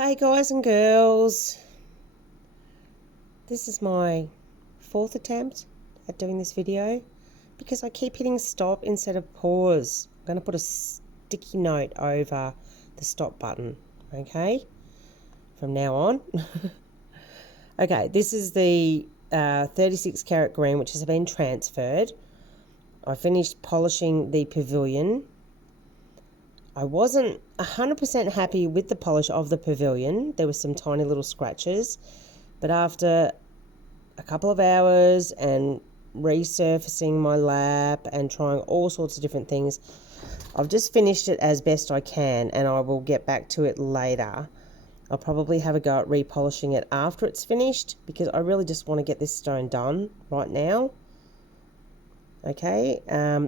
Hey guys and girls, this is my fourth attempt at doing this video because I keep hitting stop instead of pause. I'm going to put a sticky note over the stop button, okay, from now on. Okay, this is the 36 carat green which has been transferred. I finished polishing the pavilion. I wasn't 100% happy with the polish of the pavilion. There were some tiny little scratches, but after a couple of hours and resurfacing my lap and trying all sorts of different things, I've just finished it as best I can, and I will get back to it later. I'll probably have a go at repolishing it after it's finished because I really just want to get this stone done right now. Okay,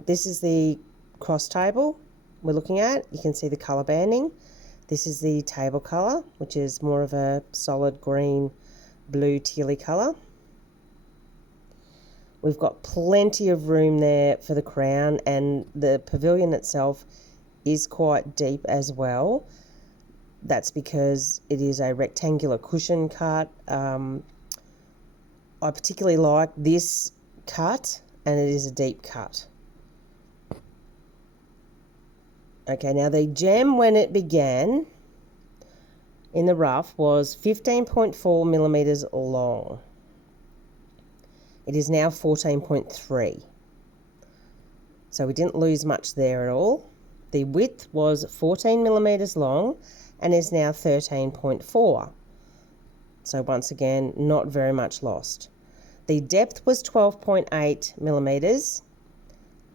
this is the cross table we're looking at. You can see the colour banding. This is the table colour, which is more of a solid green, blue, tealy colour. We've got plenty of room there for the crown, and the pavilion itself is quite deep as well. That's because it is a rectangular cushion cut. I particularly like this cut, and it is a deep cut. Okay, now the gem when it began in the rough was 15.4 millimeters long. It is now 14.3. So we didn't lose much there at all. The width was 14 millimeters long and is now 13.4. So once again, not very much lost. The depth was 12.8 millimeters,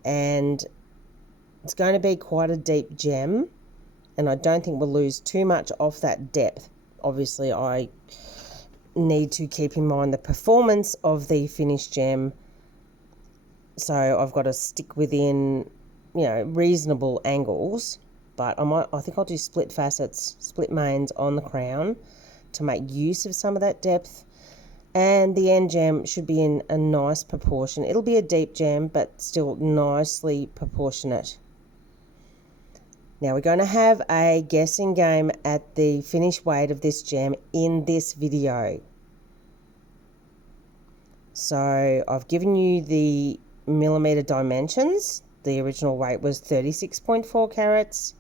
and it's going to be quite a deep gem, and I don't think we'll lose too much off that depth. Obviously, I need to keep in mind the performance of the finished gem, so I've got to stick within, reasonable angles. But I think I'll do split facets, split mains on the crown to make use of some of that depth. And the end gem should be in a nice proportion. It'll be a deep gem, but still nicely proportionate. Now we're going to have a guessing game at the finished weight of this gem in this video. So I've given you the millimetre dimensions. The original weight was 36.4 carats.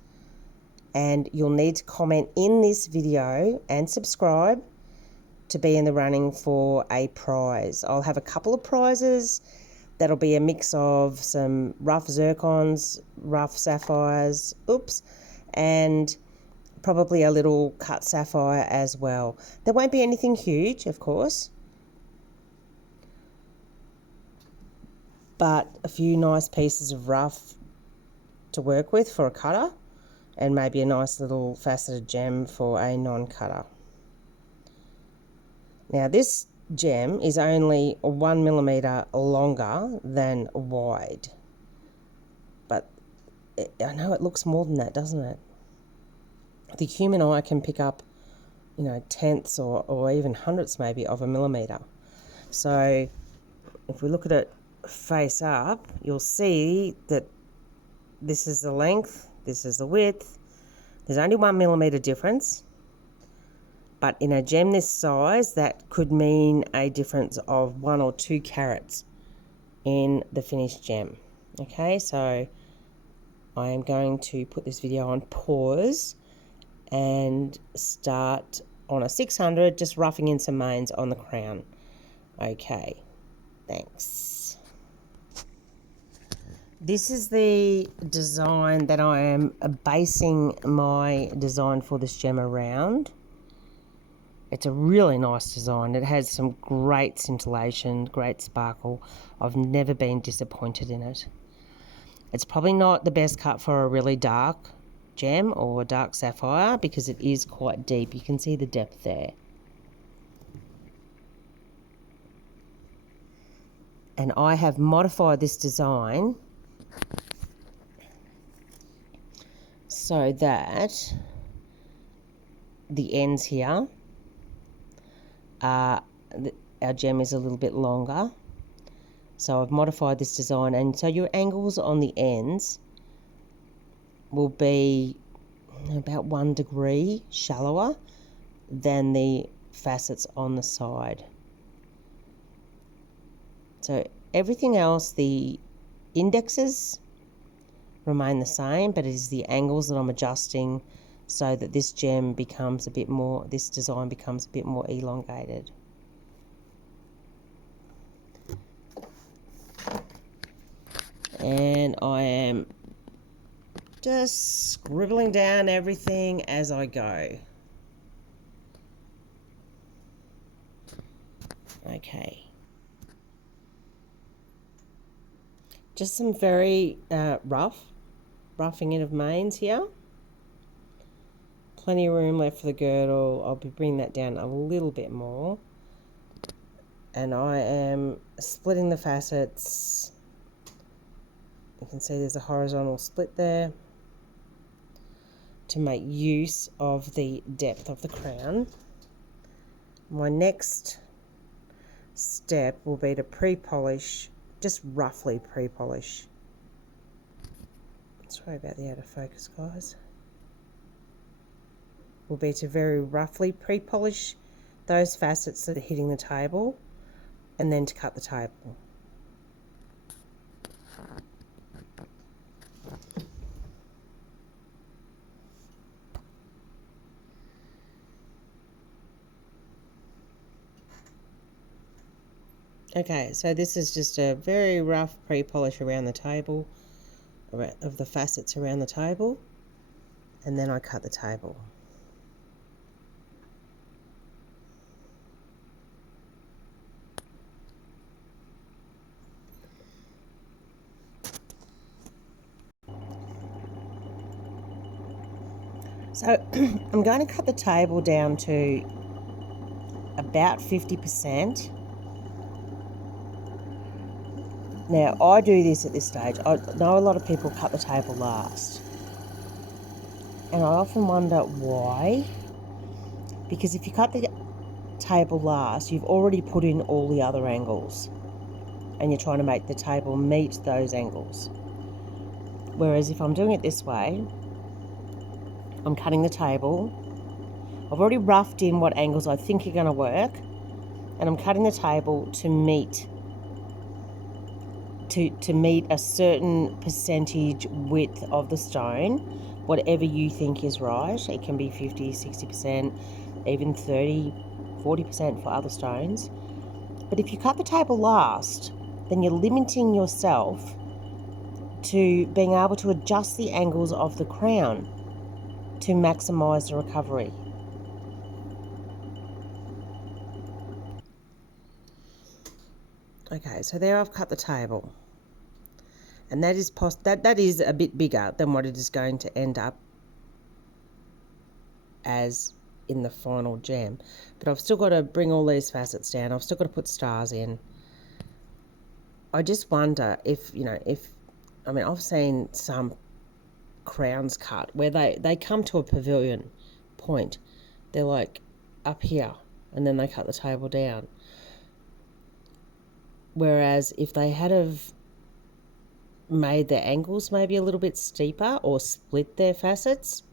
And you'll need to comment in this video and subscribe to be in the running for a prize. I'll have a couple of prizes. That'll be a mix of some rough zircons, rough sapphires, and probably a little cut sapphire as well. There won't be anything huge, of course, but a few nice pieces of rough to work with for a cutter, and maybe a nice little faceted gem for a non-cutter. Now this gem is only 1 millimetre longer than wide, but I know it looks more than that, doesn't it? The human eye can pick up, tenths or even hundredths maybe of a millimetre. So if we look at it face up, you'll see that this is the length, this is the width. There's only 1 millimetre difference. But in a gem this size, that could mean a difference of 1 or 2 carats in the finished gem. Okay, so I am going to put this video on pause and start on a 600, just roughing in some mains on the crown. Okay, thanks. This is the design that I am basing my design for this gem around. It's a really nice design. It has some great scintillation, great sparkle. I've never been disappointed in it. It's probably not the best cut for a really dark gem or a dark sapphire because it is quite deep. You can see the depth there. And I have modified this design so that the ends here, our gem is a little bit longer. So I've modified this design, and so your angles on the ends will be about 1 degree shallower than the facets on the side. So everything else, the indexes remain the same, but it is the angles that I'm adjusting so that this gem becomes a bit more, this design becomes a bit more elongated. And I am just scribbling down everything as I go. Okay. Just some very roughing in of mains here. Plenty of room left for the girdle. I'll be bringing that down a little bit more. And I am splitting the facets. You can see there's a horizontal split there to make use of the depth of the crown. My next step will be to pre-polish, just roughly pre-polish. Sorry about the out of focus, guys. Will be to very roughly pre-polish those facets that are hitting the table, and then to cut the table. Okay, so this is just a very rough pre-polish around the table, of the facets around the table, and then I cut the table. So I'm going to cut the table down to about 50%. Now, I do this at this stage. I know a lot of people cut the table last. And I often wonder why. Because if you cut the table last, you've already put in all the other angles. And you're trying to make the table meet those angles. Whereas if I'm doing it this way, I'm cutting the table. I've already roughed in what angles I think are going to work. And I'm cutting the table to meet a certain percentage width of the stone, whatever you think is right. It can be 50, 60%, even 30, 40% for other stones. But if you cut the table last, then you're limiting yourself to being able to adjust the angles of the crown to maximise the recovery. Okay, so there I've cut the table. And that is that is a bit bigger than what it is going to end up as in the final gem. But I've still got to bring all these facets down. I've still got to put stars in. I just wonder if, I mean, I've seen some crowns cut where they come to a pavilion point. They're like up here and then they cut the table down. Whereas if they had have made their angles maybe a little bit steeper or split their facets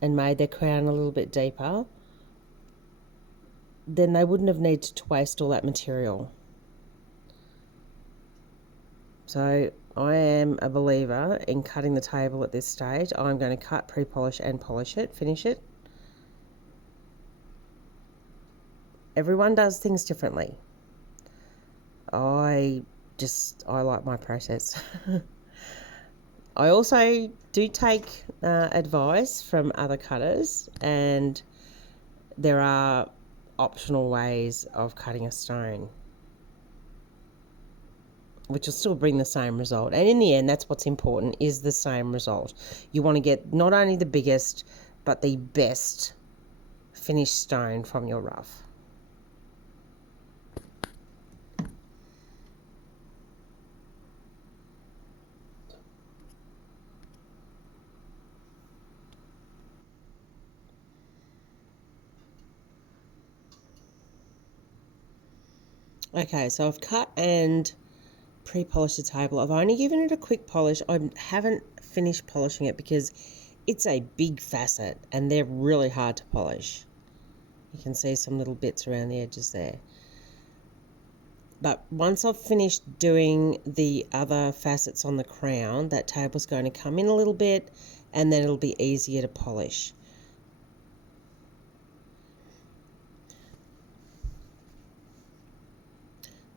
and made their crown a little bit deeper, then they wouldn't have needed to waste all that material. So I am a believer in cutting the table at this stage. I'm going to cut, pre-polish and polish it, finish it. Everyone does things differently. I like my process. I also do take advice from other cutters, and there are optional ways of cutting a stone which will still bring the same result. And in the end, that's what's important, is the same result. You want to get not only the biggest, but the best finished stone from your rough. Okay, so I've cut and pre-polished the table. I've only given it a quick polish. I haven't finished polishing it because it's a big facet and they're really hard to polish. You can see some little bits around the edges there. But once I've finished doing the other facets on the crown, that table's going to come in a little bit, and then it'll be easier to polish.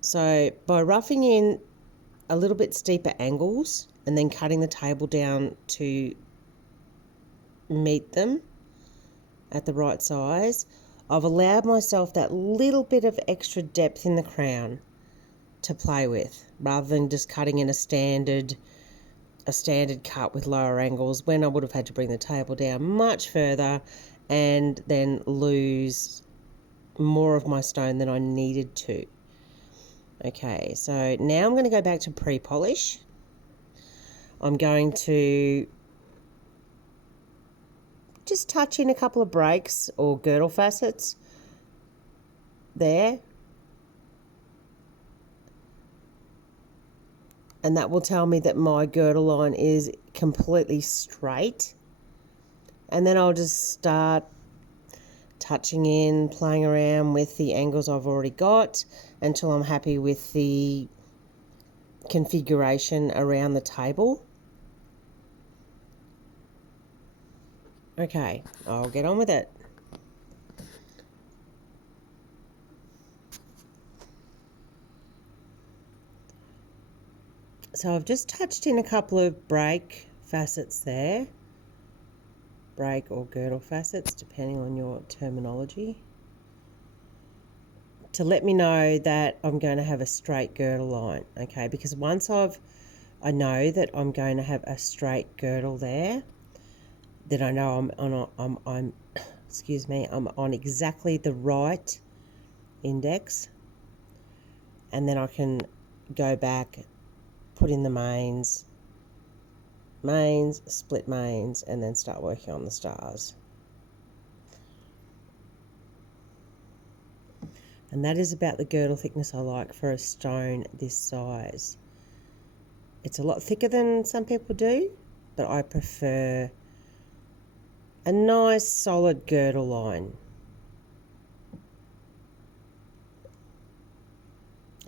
So by roughing in a little bit steeper angles and then cutting the table down to meet them at the right size, I've allowed myself that little bit of extra depth in the crown to play with, rather than just cutting in a standard cut with lower angles, when I would have had to bring the table down much further and then lose more of my stone than I needed to. Okay, so now I'm going to go back to pre-polish. I'm going to just touch in a couple of breaks or girdle facets there. And that will tell me that my girdle line is completely straight. And then I'll just start touching in, playing around with the angles I've already got until I'm happy with the configuration around the table. Okay, I'll get on with it. So I've just touched in a couple of break facets there. Break or girdle facets, depending on your terminology, to let me know that I'm going to have a straight girdle line. Okay, because once I know that I'm going to have a straight girdle there, then I know I'm on exactly the right index, and then I can go back, put in the mains, split mains, and then start working on the stars. And that is about the girdle thickness I like for a stone this size. It's a lot thicker than some people do, but I prefer a nice solid girdle line.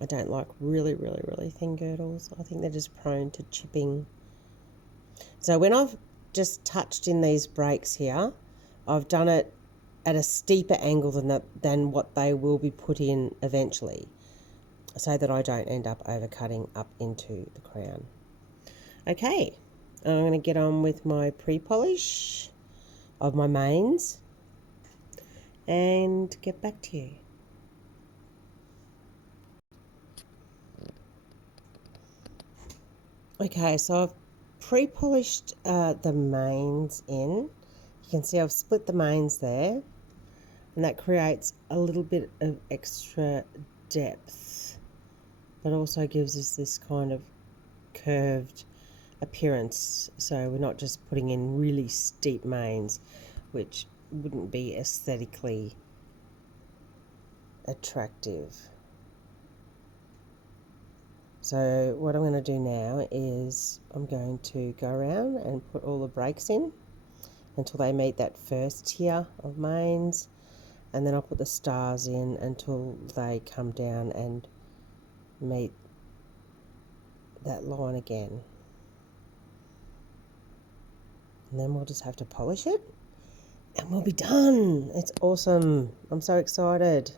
I don't like really thin girdles. I think they're just prone to chipping. So when I've just touched in these breaks here, I've done it at a steeper angle than what they will be put in eventually, so that I don't end up overcutting up into the crown. Okay, I'm going to get on with my pre-polish of my mains and get back to you. Okay, so I've pre-polished the mains in. You can see I've split the mains there, and that creates a little bit of extra depth, but also gives us this kind of curved appearance, so we're not just putting in really steep mains, which wouldn't be aesthetically attractive. So what I'm going to do now is I'm going to go around and put all the breaks in until they meet that first tier of mains, and then I'll put the stars in until they come down and meet that line again. And then we'll just have to polish it and we'll be done. It's awesome. I'm so excited.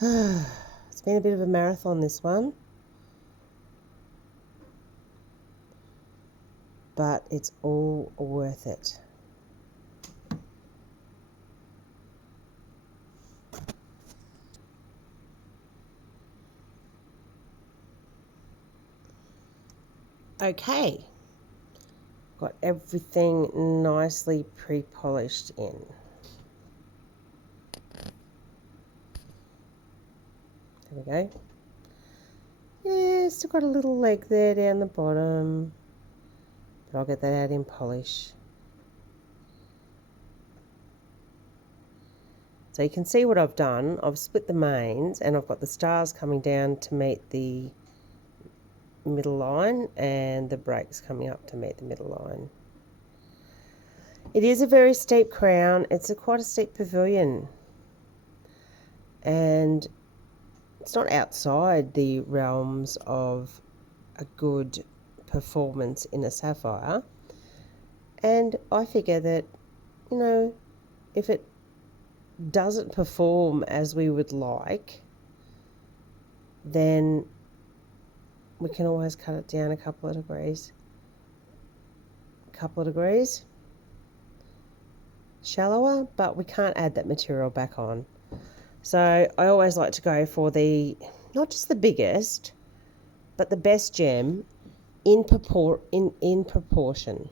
It's been a bit of a marathon, this one, but it's all worth it. Okay, got everything nicely pre-polished in. There we go. Yeah, still got a little leg there down the bottom, but I'll get that out in polish. So you can see what I've done. I've split the mains and I've got the stars coming down to meet the middle line and the breaks coming up to meet the middle line. It is a very steep crown. It's quite a steep pavilion. And it's not outside the realms of a good performance in a sapphire. And I figure that, you know, if it doesn't perform as we would like, then we can always cut it down a couple of degrees. Shallower, but we can't add that material back on. So I always like to go for the, not just the biggest, but the best gem in proportion.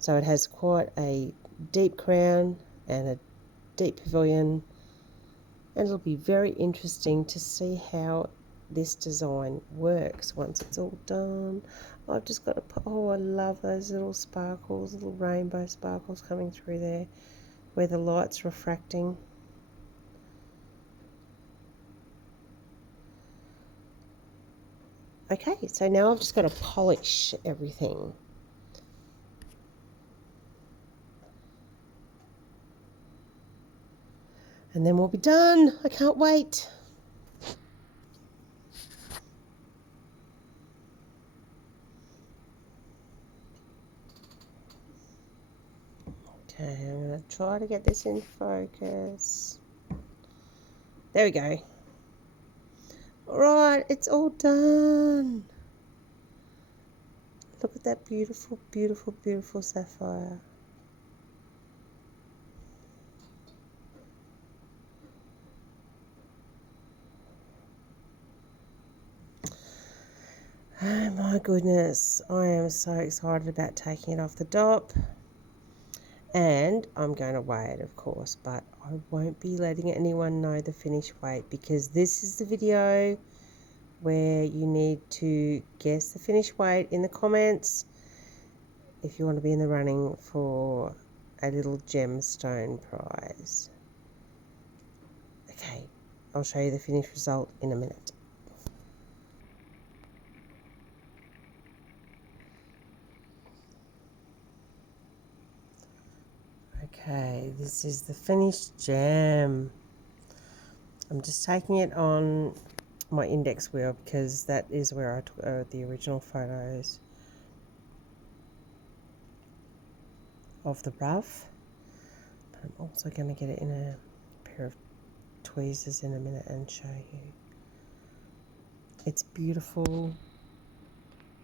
So it has quite a deep crown and a deep pavilion, and it'll be very interesting to see how this design works once it's all done. I've just got to put, oh, I love those little sparkles, little rainbow sparkles coming through there where the light's refracting. Okay, so now I've just got to polish everything. And then we'll be done. I can't wait. Okay, I'm going to try to get this in focus. There we go. Alright, it's all done. Look at that beautiful, beautiful, beautiful sapphire. Oh my goodness, I am so excited about taking it off the dop. And I'm going to weigh it, of course, but I won't be letting anyone know the finished weight because this is the video where you need to guess the finished weight in the comments if you want to be in the running for a little gemstone prize. Okay, I'll show you the finished result in a minute. Okay, this is the finished gem. I'm just taking it on my index wheel because that is where I took the original photos of the rough. But I'm also going to get it in a pair of tweezers in a minute and show you. It's beautiful.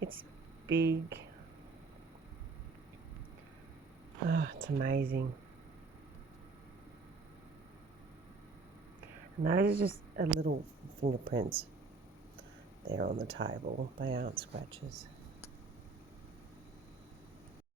It's big. Oh, it's amazing. And those are just a little fingerprints there on the table. They aren't scratches.